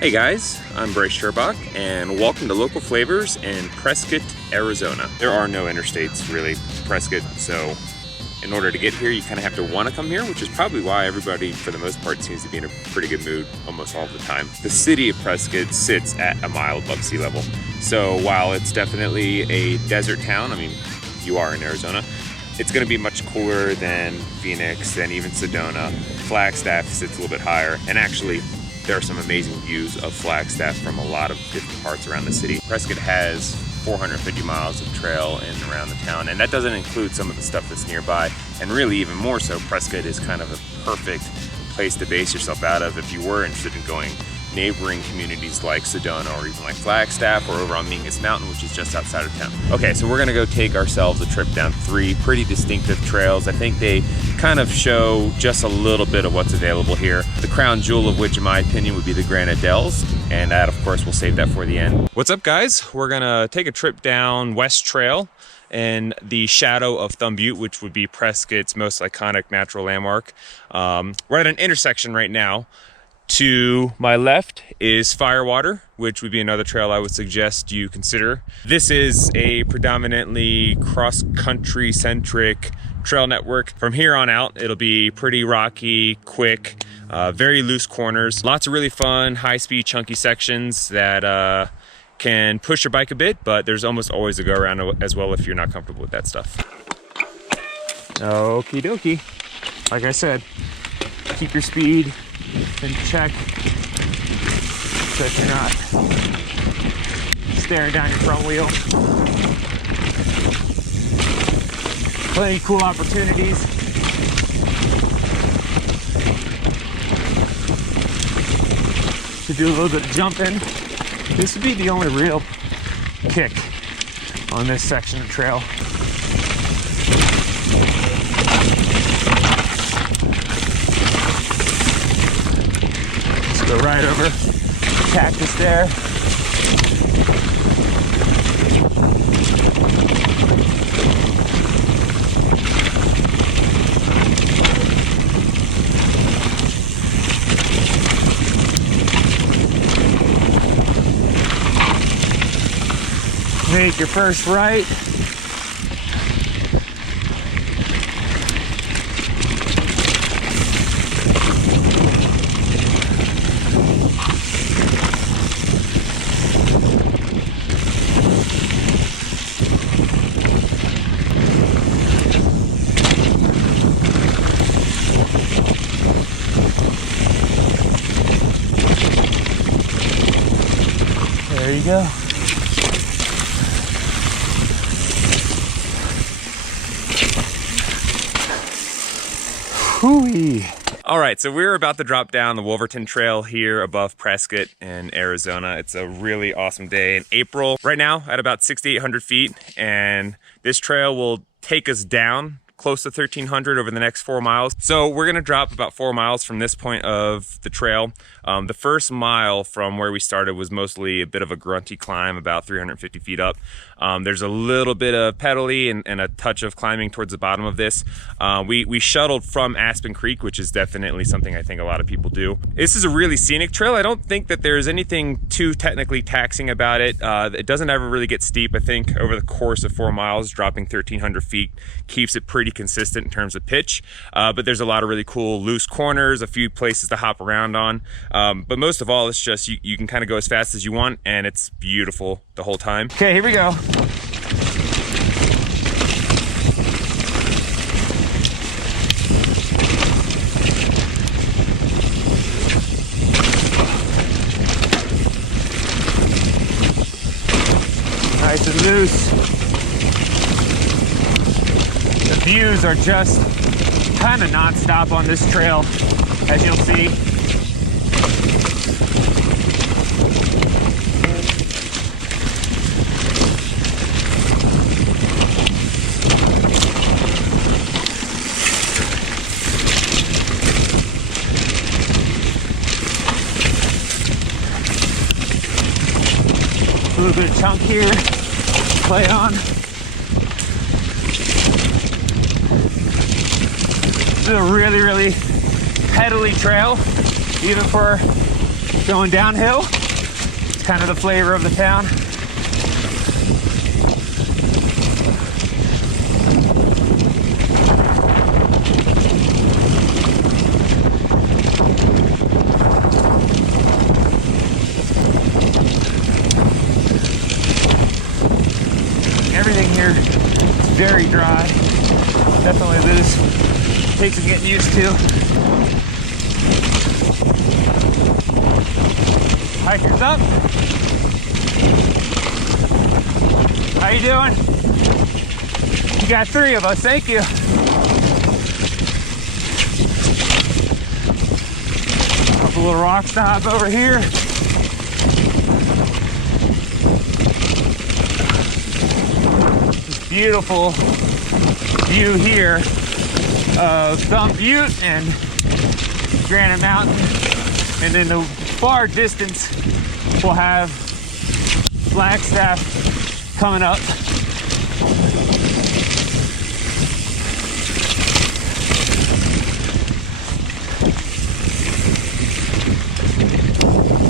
Hey guys, I'm Bryce Sherbach, and welcome to Local Flavors in Prescott, Arizona. There are no interstates really to Prescott, so in order to get here, you kind of have to want to come here, which is probably why everybody, for the most part, seems to be in a pretty good mood almost all the time. The city of Prescott sits at a mile above sea level, so while it's definitely a desert town, I mean, you are in Arizona, it's going to be much cooler than Phoenix and even Sedona. Flagstaff sits a little bit higher, and actually, there are some amazing views of Flagstaff from a lot of different parts around the city. Prescott has 450 miles of trail in and around the town, and that doesn't include some of the stuff that's nearby. And really, even more so, Prescott is kind of a perfect place to base yourself out of if you were interested in going neighboring communities like Sedona or even like Flagstaff or over on Mingus Mountain, which is just outside of town. Okay, so we're gonna go take ourselves a trip down 3 pretty distinctive trails. I think they kind of show just a little bit of what's available here. The crown jewel of which, in my opinion, would be the Granite Dells, and that, of course, we'll save that for the end. What's up, guys? We're gonna take a trip down West Trail in the shadow of Thumb Butte, which would be Prescott's most iconic natural landmark. We're at an intersection right now. To my left is Firewater, which would be another trail I would suggest you consider. This is a predominantly cross-country centric trail network. From here on out, it'll be pretty rocky, quick, very loose corners. Lots of really fun, high-speed, chunky sections that can push your bike a bit, but there's almost always a go-around as well if you're not comfortable with that stuff. Okie dokie. Like I said, keep your speed and check so that you're not staring down your front wheel. Plenty of cool opportunities. To do a little bit of jumping. This would be the only real kick on this section of trail. Go right over cactus there. Make your first right. There you go. Hoo-wee. All right, so we're about to drop down the Wolverton Trail here above Prescott in Arizona. It's a really awesome day in April. Right now at about 6,800 feet, and this trail will take us down close to 1,300 over the next 4 miles. So we're gonna drop about 4 miles from this point of the trail. The first mile from where we started was mostly a bit of a grunty climb, about 350 feet up. There's a little bit of pedally and a touch of climbing towards the bottom of this. We shuttled from Aspen Creek, which is definitely something I think a lot of people do. This is a really scenic trail. I don't think that there's anything too technically taxing about it. It doesn't ever really get steep. I think over the course of 4 miles, dropping 1,300 feet keeps it pretty consistent in terms of pitch, but there's a lot of really cool loose corners, a few places to hop around on, but most of all, it's just you can kind of go as fast as you want, and it's beautiful the whole time. Okay, here we go. Nice and loose. The views are just kind of non-stop on this trail, as you'll see. A little bit of chunk here, play on. This is a really pedally trail, even for Going downhill. It's kind of the flavor of the town. Everything here is very dry. Definitely loose. Takes some getting used to. Hikers up. How you doing? You got 3 of us, thank you. Couple little rock stops over here. This beautiful view here of Thumb Butte and Granite Mountain, and in the far distance we'll have Flagstaff coming up.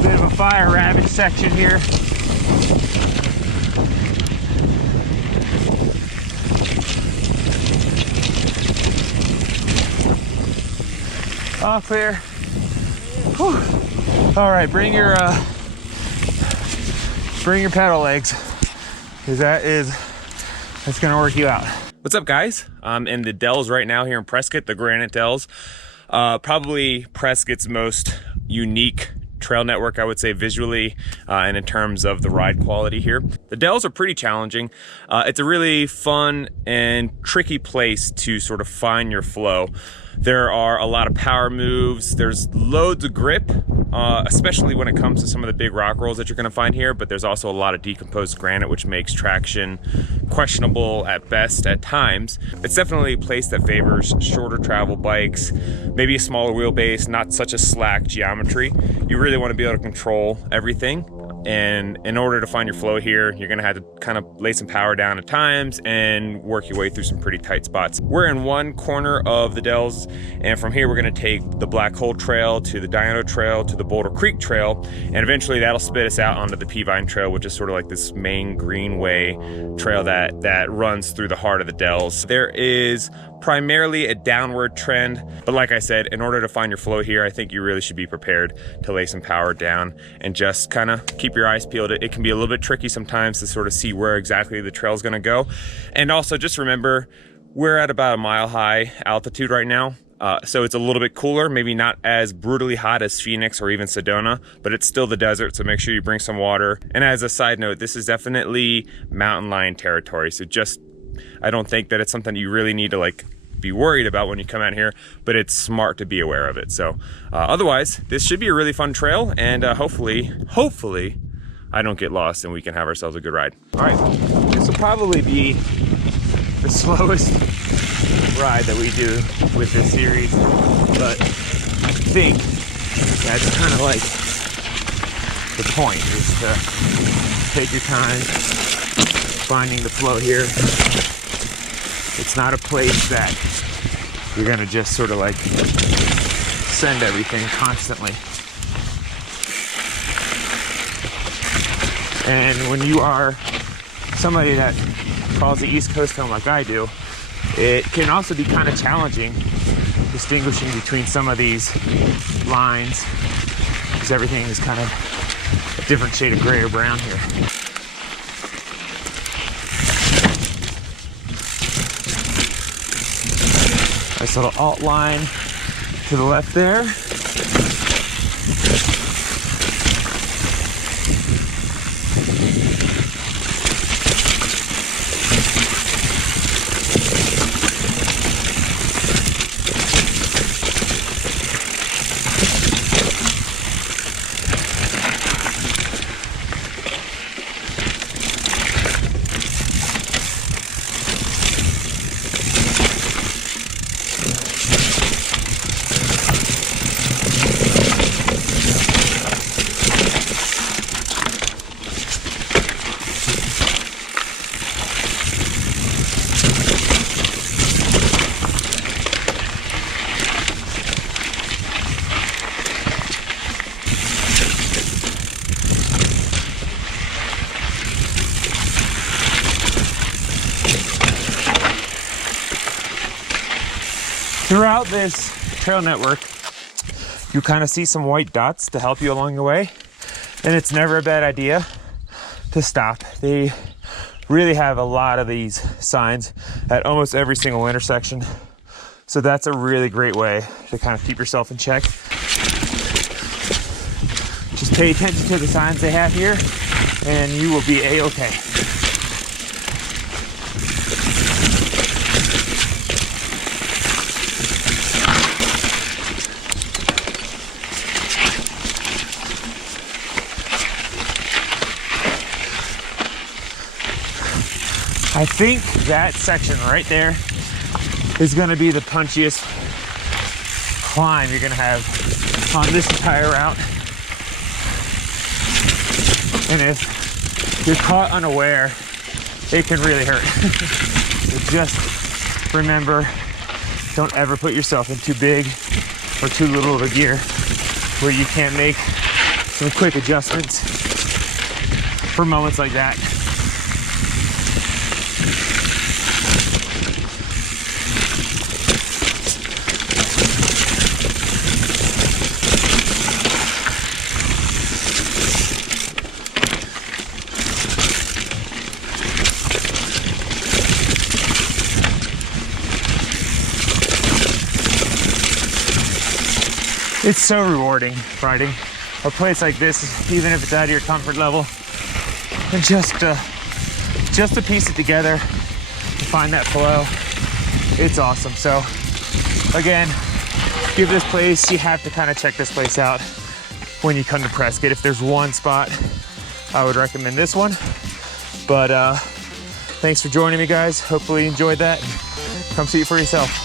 Bit of a fire ravaged section here. All clear. Whew. All right, bring your pedal legs, because that's gonna work you out. What's up, guys? I'm in the Dells right now here in Prescott, the Granite Dells. Probably Prescott's most unique trail network, I would say, visually and in terms of the ride quality here. The Dells are pretty challenging. It's a really fun and tricky place to sort of find your flow. There are a lot of power moves. There's loads of grip, especially when it comes to some of the big rock rolls that you're gonna find here, but there's also a lot of decomposed granite, which makes traction questionable at best at times. It's definitely a place that favors shorter travel bikes, maybe a smaller wheelbase, not such a slack geometry. You really wanna be able to control everything. And in order to find your flow here, you're gonna have to kind of lay some power down at times and work your way through some pretty tight spots. We're in one corner of the Dells, and from here we're gonna take the Black Hole Trail to the Dino Trail to the Boulder Creek Trail, and eventually that'll spit us out onto the Peavine Trail, which is sort of like this main greenway trail that runs through the heart of the Dells. There is primarily a downward trend, but like I said, in order to find your flow here, I think you really should be prepared to lay some power down and just kind of keep your eyes peeled. It can be a little bit tricky sometimes to sort of see where exactly the trail is going to go. And also just remember, we're at about a mile-high altitude right now. So it's a little bit cooler, maybe not as brutally hot as Phoenix or even Sedona, but it's still the desert, so make sure you bring some water. And as a side note, this is definitely mountain lion territory, so I don't think that it's something you really need to like be worried about when you come out here, but it's smart to be aware of it. So otherwise, this should be a really fun trail, and hopefully I don't get lost and we can have ourselves a good ride. All right, this will probably be the slowest ride that we do with this series, but I think that's kind of like the point, is to take your time finding the flow here. It's not a place that you're gonna just sort of like send everything constantly. And when you are somebody that calls the East Coast home like I do, it can also be kind of challenging distinguishing between some of these lines, because everything is kind of a different shade of gray or brown here. Nice little alt line to the left there. Throughout this trail network, you kind of see some white dots to help you along the way, and it's never a bad idea to stop. They really have a lot of these signs at almost every single intersection, so that's a really great way to kind of keep yourself in check. Just pay attention to the signs they have here, and you will be a-okay. I think that section right there is going to be the punchiest climb you're going to have on this entire route. And if you're caught unaware, it can really hurt. So just remember, don't ever put yourself in too big or too little of a gear where you can't make some quick adjustments for moments like that. It's so rewarding riding a place like this, even if it's out of your comfort level, and just to piece it together, to find that flow, it's awesome. So again, give this place, you have to kind of check this place out when you come to Prescott. If there's one spot, I would recommend this one. But thanks for joining me, guys. Hopefully you enjoyed that. Come see it for yourself.